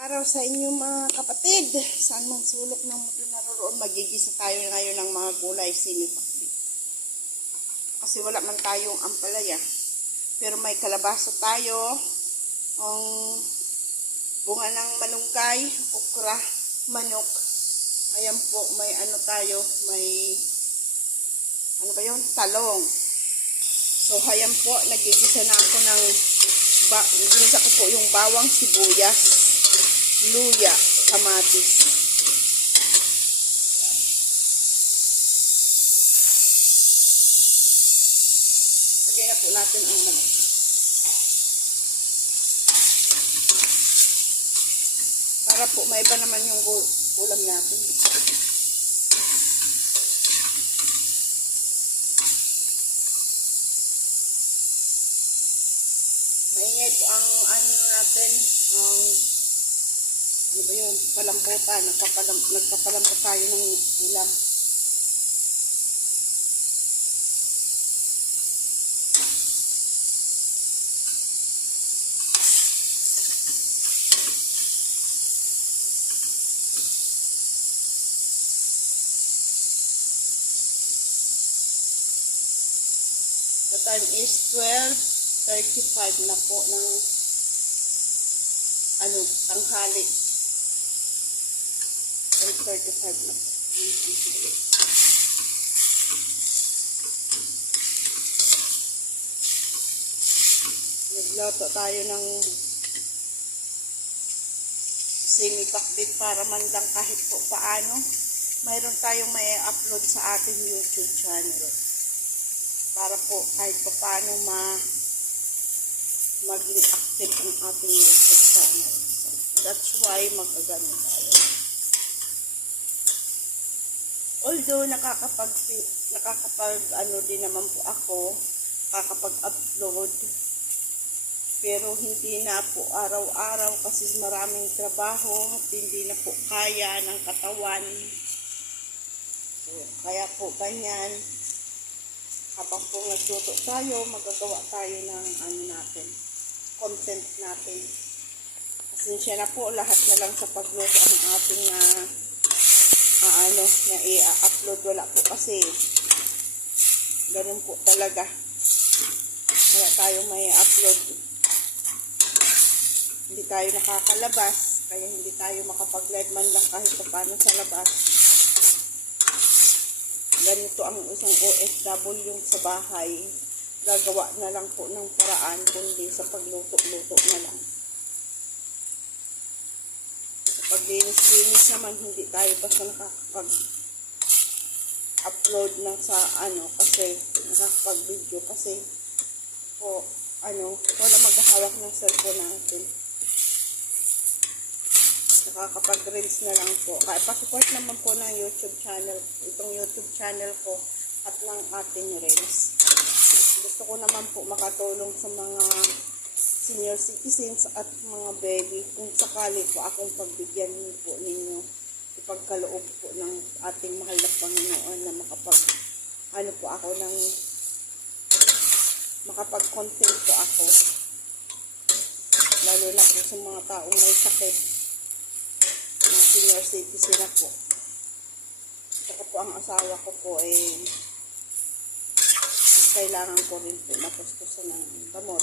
Araw sa inyo mga kapatid, saan man sulok ng mundo naroon, magigisa tayo ngayon ng mga gulay simi-pakbit. Kasi wala man tayong ampalaya, pero may kalabasa tayo, ang bunga ng malunggay, okra, manok. Ayan po, may ano tayo, may ano ba yun? Talong. So ayan po, nagigisa na ako ng ginisa ko po yung bawang, sibuyas, luya, kamatis. Lagyan na po natin ang manok. Para po maiba naman yung ulam natin. Maingay po ang ano natin, ano ba yun, palambutan, nagpapalambot tayo ng ulam. The time is 12:35 na po ng tanghali. 12:35 na po. Nagluto tayo ng semi-pakbit para man lang kahit po paano mayroon tayong may upload sa ating YouTube channel. Para po kahit pa paano maging active ang ating YouTube channel. So, that's why magagano tayo. Although nakakapag din naman po ako, nakakapag-upload, pero hindi na po araw-araw kasi maraming trabaho at hindi na po kaya ng katawan. So, kaya po ganyan. Habang po nagluto tayo, magagawa tayo ng content natin. Pasensya na po, lahat na lang sa pagluto ang ating na i-upload. Wala po kasi ganun po talaga. Wala tayo may upload. Hindi tayo nakakalabas, kaya hindi tayo makapag-live man lang kahit paano sa labas. Ganito ang isang OFW sa bahay, gagawa na lang po ng paraan kundi sa pagluto-luto na lang. Sa paglinis-linis naman, hindi tayo basta nakakapag-upload ng kasi nakakapag-video kasi po, wala maghahawak ng cellphone natin. Nakakapag-reels na lang po. Kaya pa-support naman po ng YouTube channel, itong YouTube channel ko at ng ating reels. Gusto ko naman po makatulong sa mga senior citizens at mga baby. Kung sakali po akong pagbigyan po ninyo, ipagkaloob po ng ating mahal na Panginoon na makapag-content po ako. Lalo na po sa mga taong may sakit, mga senior citizen na po. Saka po ang asawa ko po kailangan ko rin po napustusan ng gamot.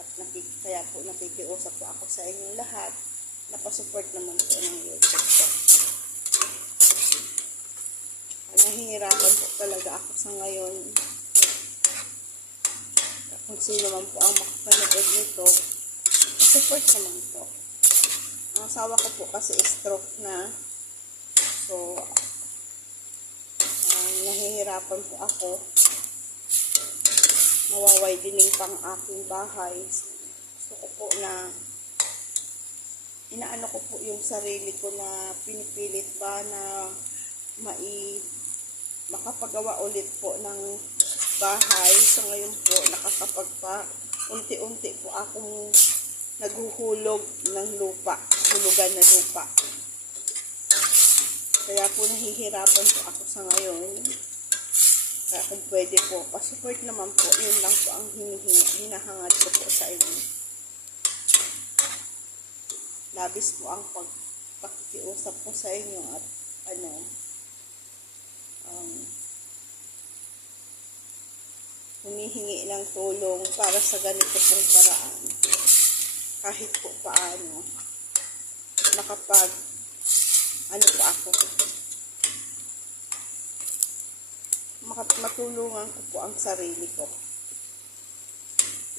At kaya po nakikiusap po ako sa inyong lahat. Napasupport naman po ng YouTube ko. Nahihirapan po talaga ako sa ngayon. Kung sino man po ang makapanood nito, support naman po. Ang asawa ko po kasi stroke na. So, nahihirapan po ako. Nawaway dining pang aking bahay. Gusto ko po na inaano ko po yung sarili ko na pinipilit ba na makapagawa ulit po ng bahay. So ngayon po unti-unti po akong naghuhulog ng lupa, hulugan na lupa. Kaya po nahihirapan po ako sa ngayon. Kaya kung pwede po, pa-support naman po, yun lang po ang hinahangad ko po sa inyo. labis po ang pakikiusap ko sa inyo at um, humihingi ng tulong para sa ganito pong paraan. Kahit po paano, makapag, pa ako, matulungan ko po ang sarili ko.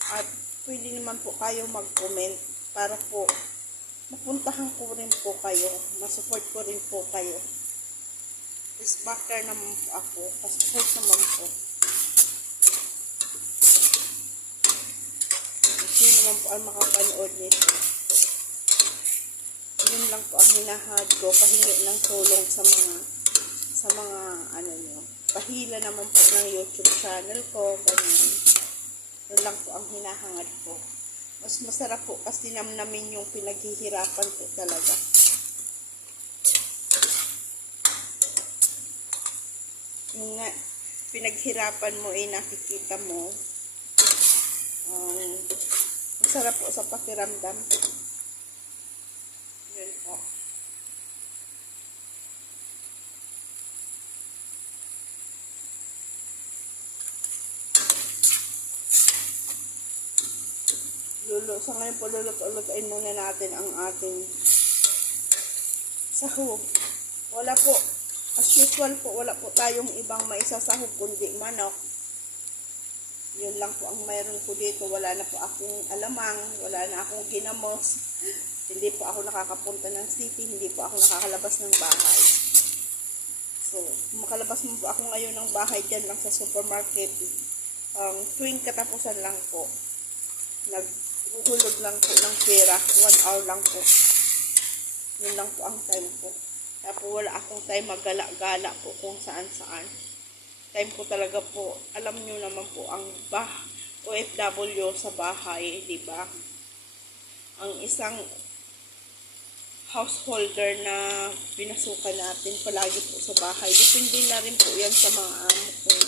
At pwede naman po kayo mag-comment para po mapuntahan ko rin po kayo, masupport ko rin po kayo. Please backer naman po ako, pasupport naman po. Sino naman po ang makapanood nito. Yun lang po ang hinahad ko, pahingi ng tulong sa mga nyo. Pahila naman po ng YouTube channel ko, ganyan. Yun lang po ang hinahangad ko. Mas masarap po kasi namnamin yung pinaghihirapan po talaga. Yung nga, pinaghirapan mo nakikita mo. Masarap po sa pakiramdam. Yun po. Sa ngayon po, lulutuin muna natin ang ating sahog. Wala po, as usual po, wala po tayong ibang maisasahog kundi manok. Yun lang po ang mayroon ko dito. Wala na po akong alamang, wala na akong ginamos. Hindi po ako nakakapunta ng city, hindi po ako nakakalabas ng bahay. So, makalabas mo po ako ngayon ng bahay dyan lang sa supermarket. Tuwing katapusan lang po, naghuhulog lang po ng pera, 1 hour lang po. Yun lang po ang time ko. Kaya po wala akong time maggala-gala po kung saan-saan. Time ko talaga po, alam nyo naman po ang OFW sa bahay, di ba? Ang isang householder na pinasukan natin palagi po sa bahay. Depende na rin po yan sa mga amo kung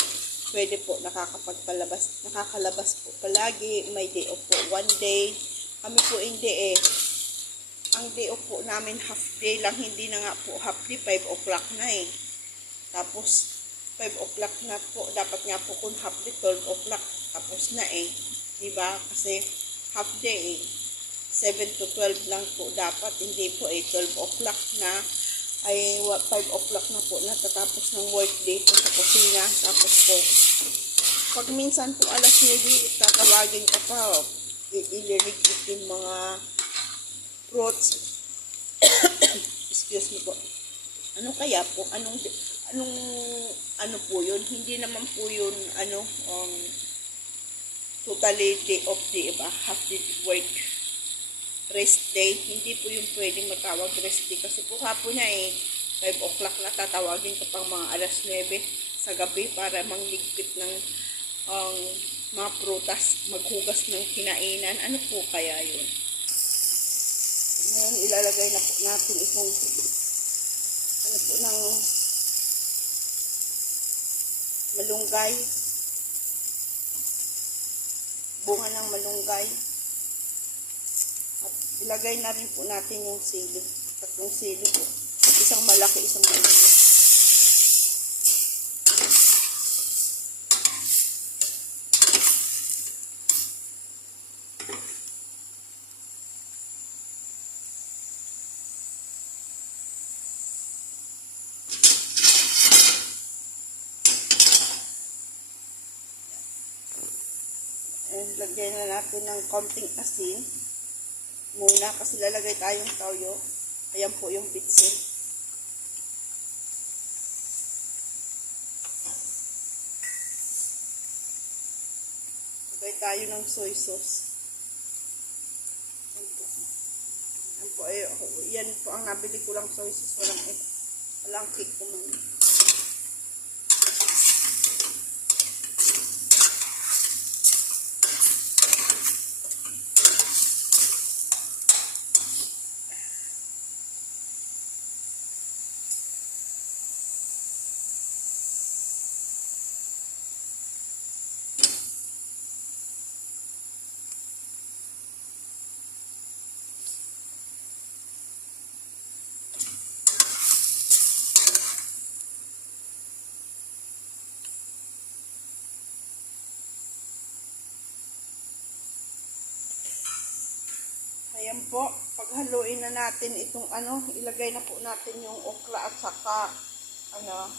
pwede po nakakalabas po palagi. May day off po 1 day. Kami po hindi Ang day off po namin half day lang, hindi na nga po half day, 5 o'clock na Tapos 5 o'clock na po, dapat nga po kung half day, 12 o'clock, tapos na diba? Kasi half day 7 to 12 lang po dapat, hindi po 12 o'clock na, ay 5 o'clock na po, natatapos ng work day po sa kusina. Tapos po, pag minsan po alas 9, tatawagin ka pa, ililigit yung mga fruits. Excuse me po. Ano kaya po? Anong po yun? Hindi naman po yun, totally day off day, diba? Half day work. Rest day. Hindi po yung pwedeng matawag rest day. Kasi po hapon na 5 o'clock na, tatawagin ka pang mga alas 9 sa gabi para mangligpit ng mga prutas, maghugas ng kinainan. Ano po kaya yun? Ngayon, ilalagay na po natin itong ng malunggay. Bunga ng malunggay. At ilagay na rin po natin yung sili. 3 sili po. Isang malaki, isang maliit. Lagyan na natin ng konting asin muna kasi lalagay tayong toyo. Ayan po yung bitsin. Lagay tayo ng soy sauce. Yan po ang nabili ko lang soy sauce. Walang cake ko man. po, paghaluin na natin itong ano, ilagay na po natin yung okra at saka ano,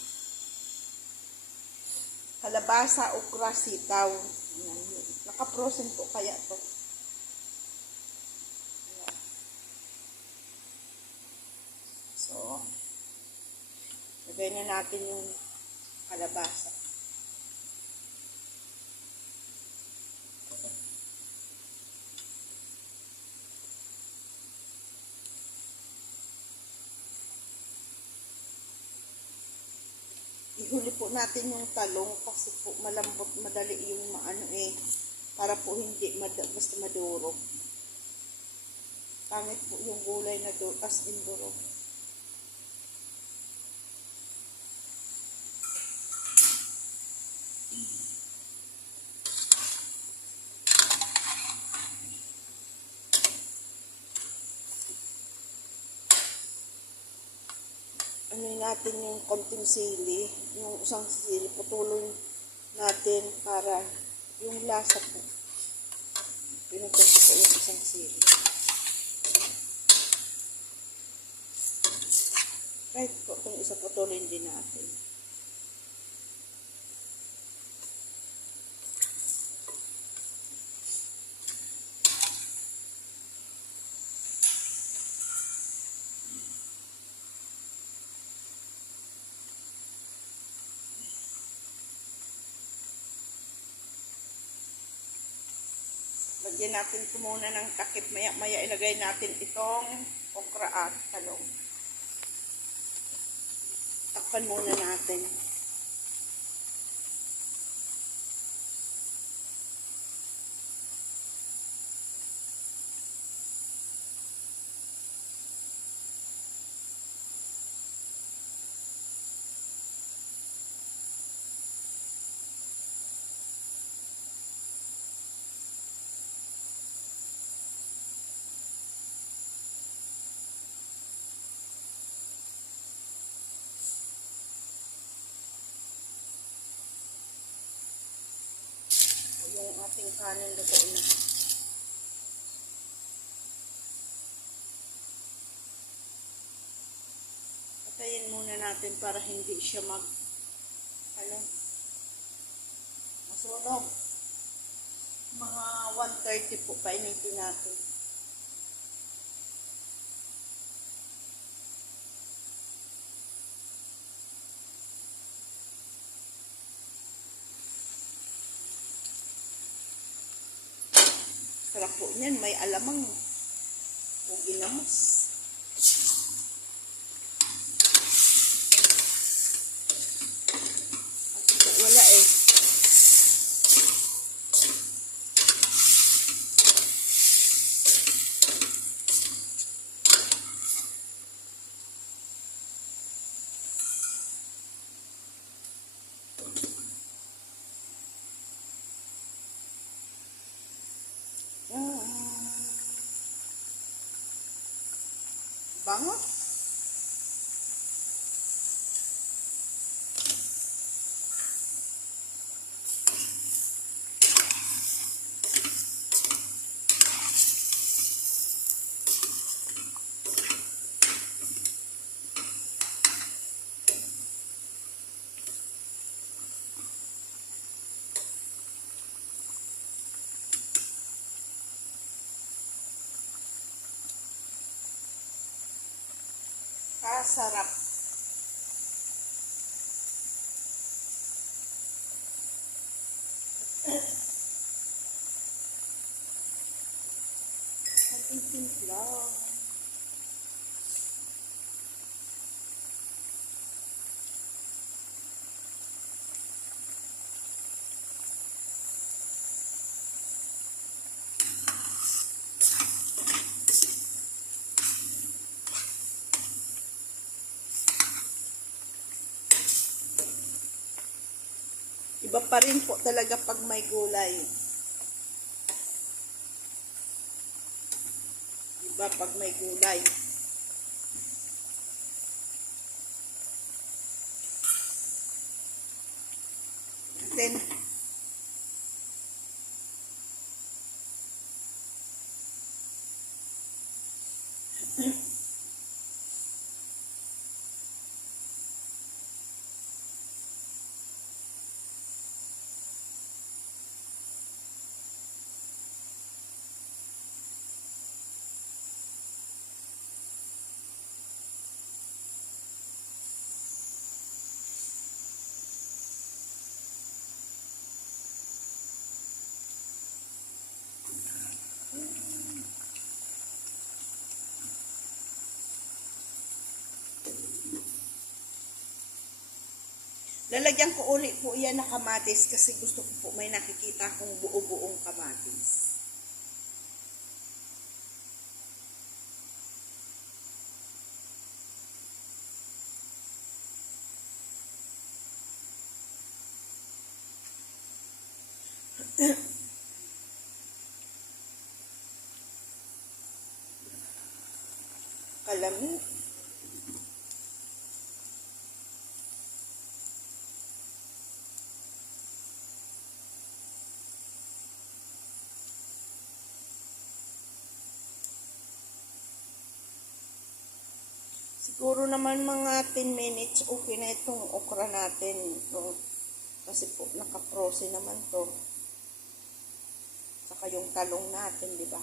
kalabasa, okra, sitaw. Ayan. Naka-frozen po kaya to. Ayan. So, lagay na natin yung kalabasa. Ihuli po natin yung talong kasi po malambot, madali yung maano para po hindi basta madurog. Pangit po yung gulay na as in durog. Ano natin yung konting sili, yung isang sili, putulong natin para yung lasa po. Pinagkas po yung isang sili. Kahit po itong isa putulin din natin. Lagyan natin ito muna ng takip. Maya ilagay natin itong okra at talong. Takpan muna natin. Yung ating kanin luto na. Patayin muna natin para hindi siya masunog. Mga 1:30 po painitin natin. Sarap po niyan, may alamang o ginamos. Wala Bango. Kasarap. Ating timpla. Iba pa rin po talaga pag may gulay. Iba pag may gulay. Then, Lalagyan ko uli po yan na kamatis kasi gusto ko po may nakikita akong buo-buong kamatis. Kalami. Siguro naman mga 10 minutes okay na itong okra natin. No? Kasi po naka-frozen naman to. Saka yung talong natin, di ba?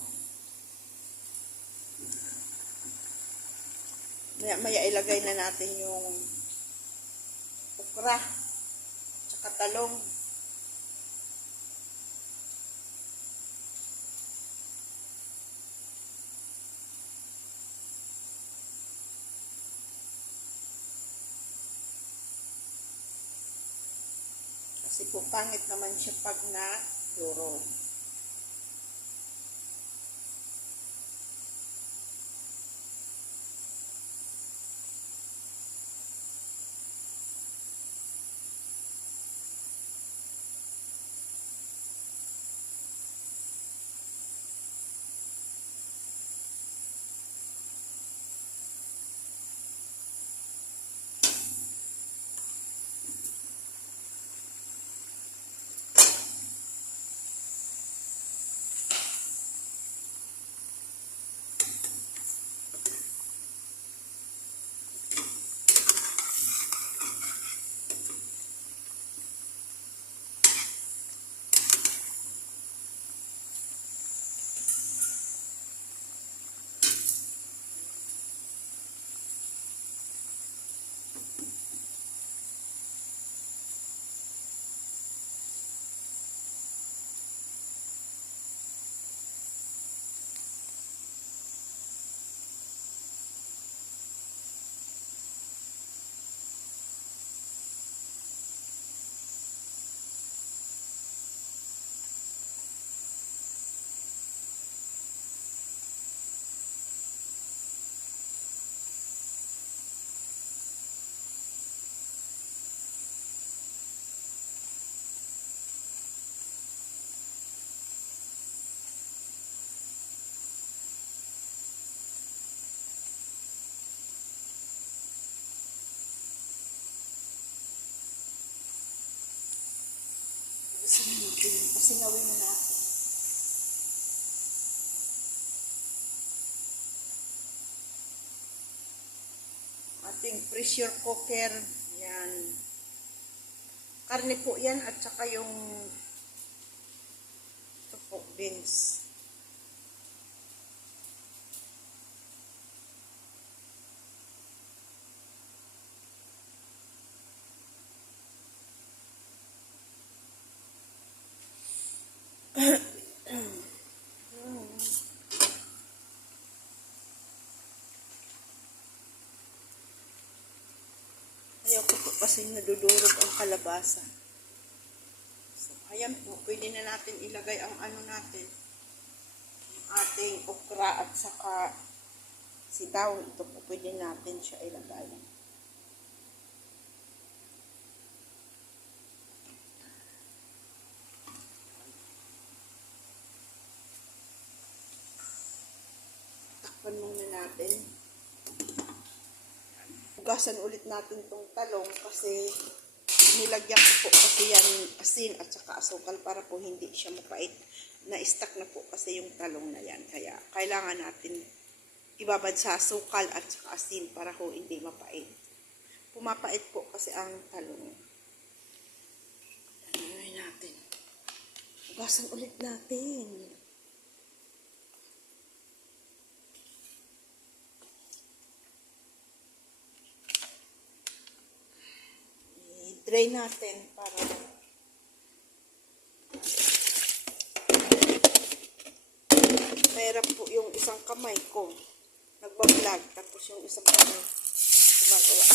Maya ilagay na natin yung okra. Saka talong. Kasi po pangit naman siya pag na-durog. Sinawin mo na ako. Ating pressure cooker. Yan. Karne po yan at saka yung ito po, beans. Ayaw ko po kasi nadudurog ang kalabasa. So, ayan po, pwede na natin ilagay ang ano natin. Ating okra at saka sitaw. Ito po, pwede natin siya ilagay. Takpan muna natin. Hugasan ulit natin tong talong kasi nilagyan ko po kasi yan asin at saka asukal para po hindi siya mapait. Na-stuck na po kasi yung talong na yan. Kaya kailangan natin ibabad sa sukal at saka asin para ho hindi mapait. Pumapait po kasi ang talong. Ano natin? Hugasan ulit natin. I-dry natin para mahirap po yung isang kamay ko. Nagbablog. Tapos yung isang kamay gumagawa.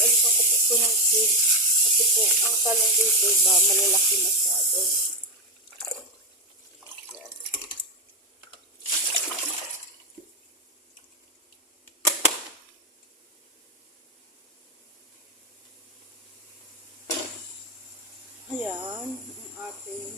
Alisan ko po ito ng seed. Kasi po, ang talong dito ba, malalaki masyado. Ayan, ang ating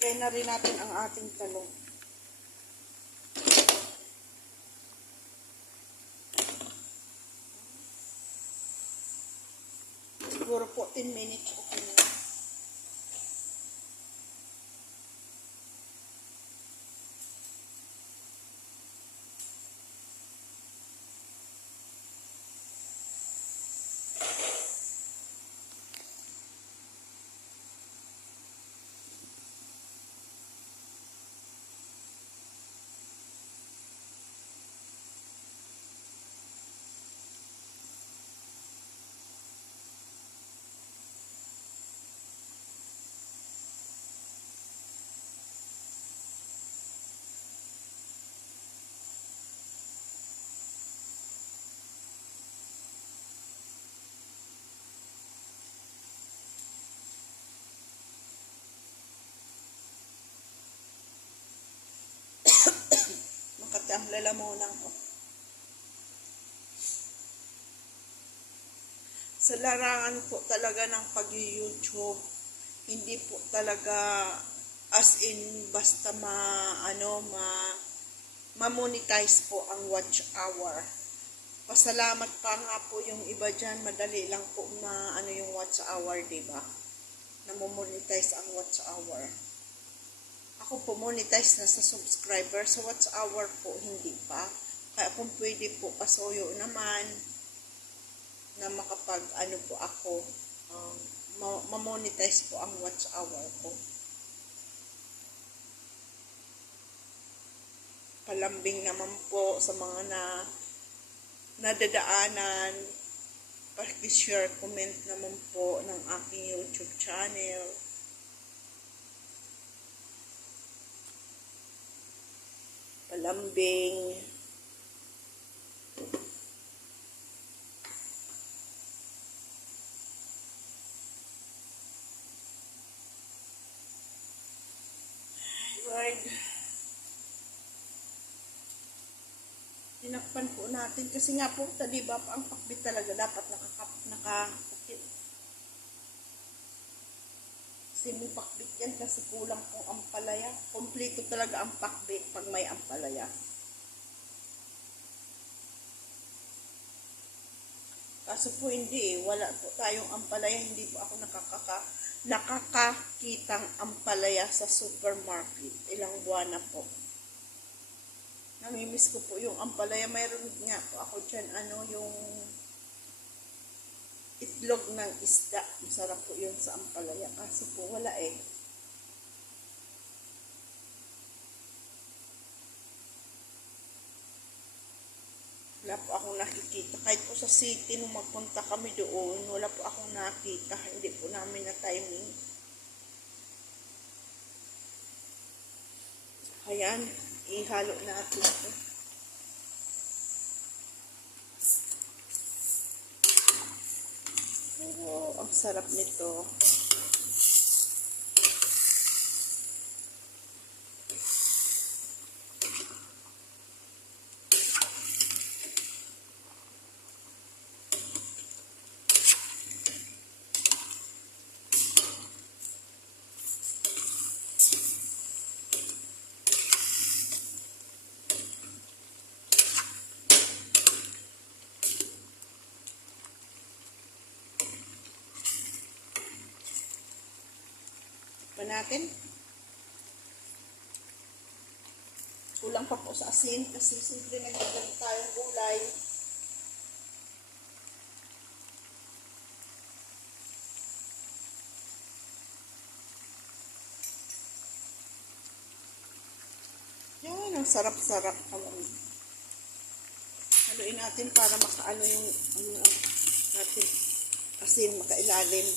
lagay na rin natin ang ating talong. Siguro po 10 minutes okay na. Makati ang lalamunan ko. Sa larangan po talaga ng pag-YouTube, hindi po talaga as in basta ma-monetize po ang watch hour. Pasalamat pa nga po yung iba dyan, madali lang po yung watch hour, diba? Na-monetize ang watch hour. Ako po monetize na sa subscriber, sa watch hour po hindi pa. Kaya kung pwede po pasuyo naman na makapag po ako, ma-monetize po ang watch hour ko. Palambing naman po sa mga nadadaanan, paki-share, comment naman po ng aking YouTube channel. Palambing. Right. Tinakpan po natin kasi nga po, diba, ang pakbit talaga dapat nakakapit. Pakbit yan kasi kulang pong ampalaya. Kompleto talaga ang pakbit pag may ampalaya. Kaso po hindi wala po tayong ampalaya, hindi po ako nakakakitang ampalaya sa supermarket. Ilang buwan na po. Namimiss ko po yung ampalaya. Mayroon nga po ako dyan, yung itlog ng isda. Masarap po yun sa ampalaya. Kaso po wala eh. Wala po akong nakikita. Kahit po sa city, nung magpunta kami doon, wala po akong nakita. Hindi po namin na timing. Ayan, ihalo natin ito. Oh, ang sarap nito. natin. Kulang pa po sa asin kasi simple nagdagdag tayong gulay. Yan, ang sarap-sarap naman. Haluin natin para makaano yung natin asin, makailalim.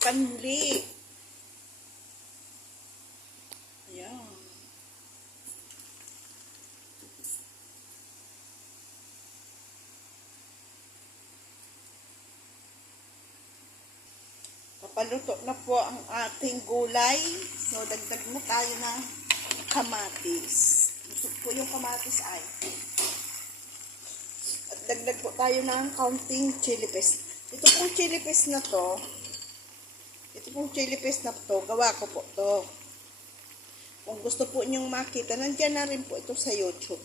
Kanli. Ayan. Papaluto na po ang ating gulay. So, dagdag na tayo ng kamatis. Ito po yung kamatis ay. At dagdag po tayo ng kaunting chili paste. Ito pong chili paste na to, gawa ko po to. Kung gusto po nyong makita, nandyan na rin po ito sa YouTube.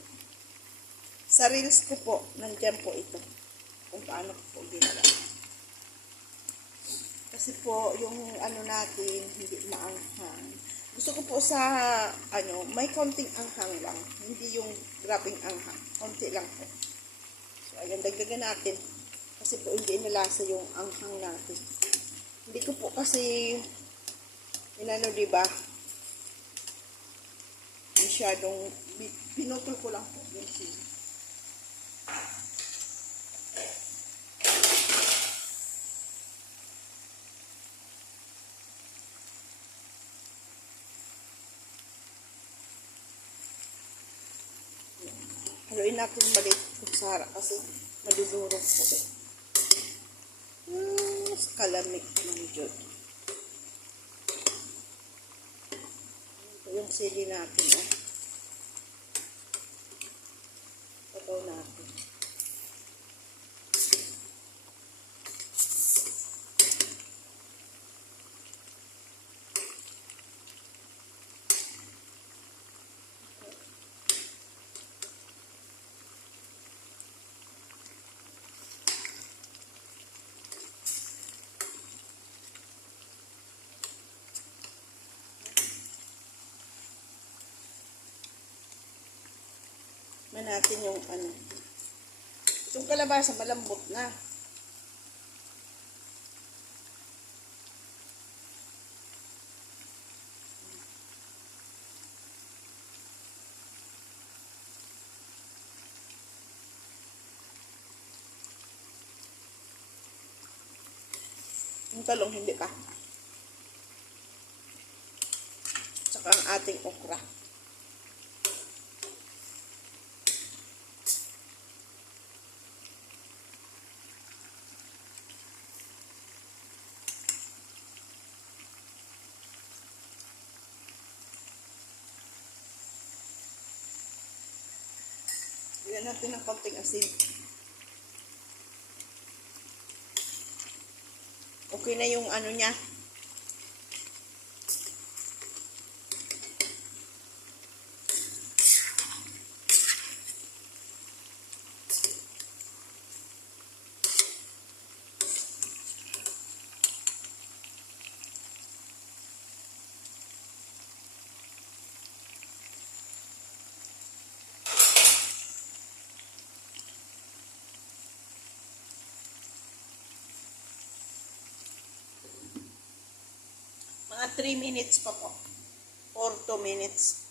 Sa Reels ko po, nandyan po ito. Kung paano ko po ginawa. Kasi po, yung ano natin, hindi maanghang. Gusto ko po sa, may konting anghang lang. Hindi yung grabing anghang. Konti lang po. So, ayan, dagdagan natin. Kasi po, hindi nalasa yung anghang natin. Hindi ko po kasi, diba? Masyadong, pinutol ko lang po yung sili. Haluin natin maliit kutsara kasi madudurog po eh. Kalamig ng Diyos. Ito yung sili natin. Pataw natin. Natin yung itong kalabasa malambot na. Yung talong hindi pa. Tsaka ang ating okra. Lagyan natin ng konting asin. Okay na yung niya. Mga 3 minutes pa po. Or 2 minutes.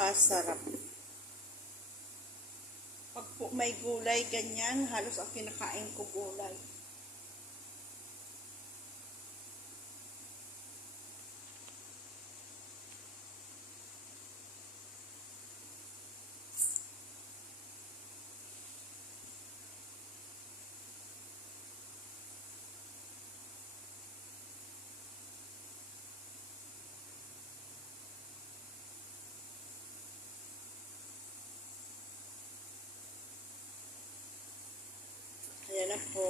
napakasarap. Pag po may gulay, ganyan, halos ang kinakain ko gulay. Ayan na po.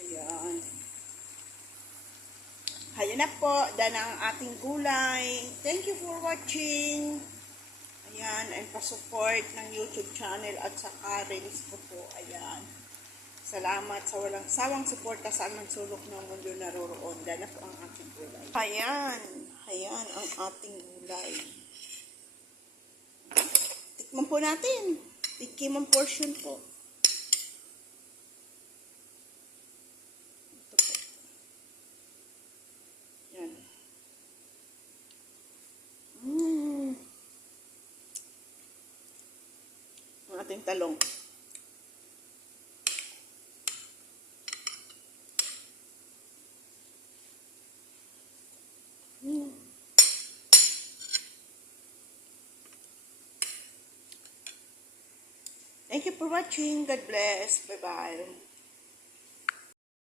Ayan. Ayan na po. Dan ang ating gulay. Thank you for watching. Ayan. And pa-support ng YouTube channel at saka reels ko po. Ayan. Salamat sa walang sawang suporta sa anong sulok ng mundo naroroon. Dan na po ang ating gulay. Ayan. Ayan ang ating gulay. Tikman po natin. Tikimang portion po. Ang ating talong. Thank you for watching. God bless. Bye-bye.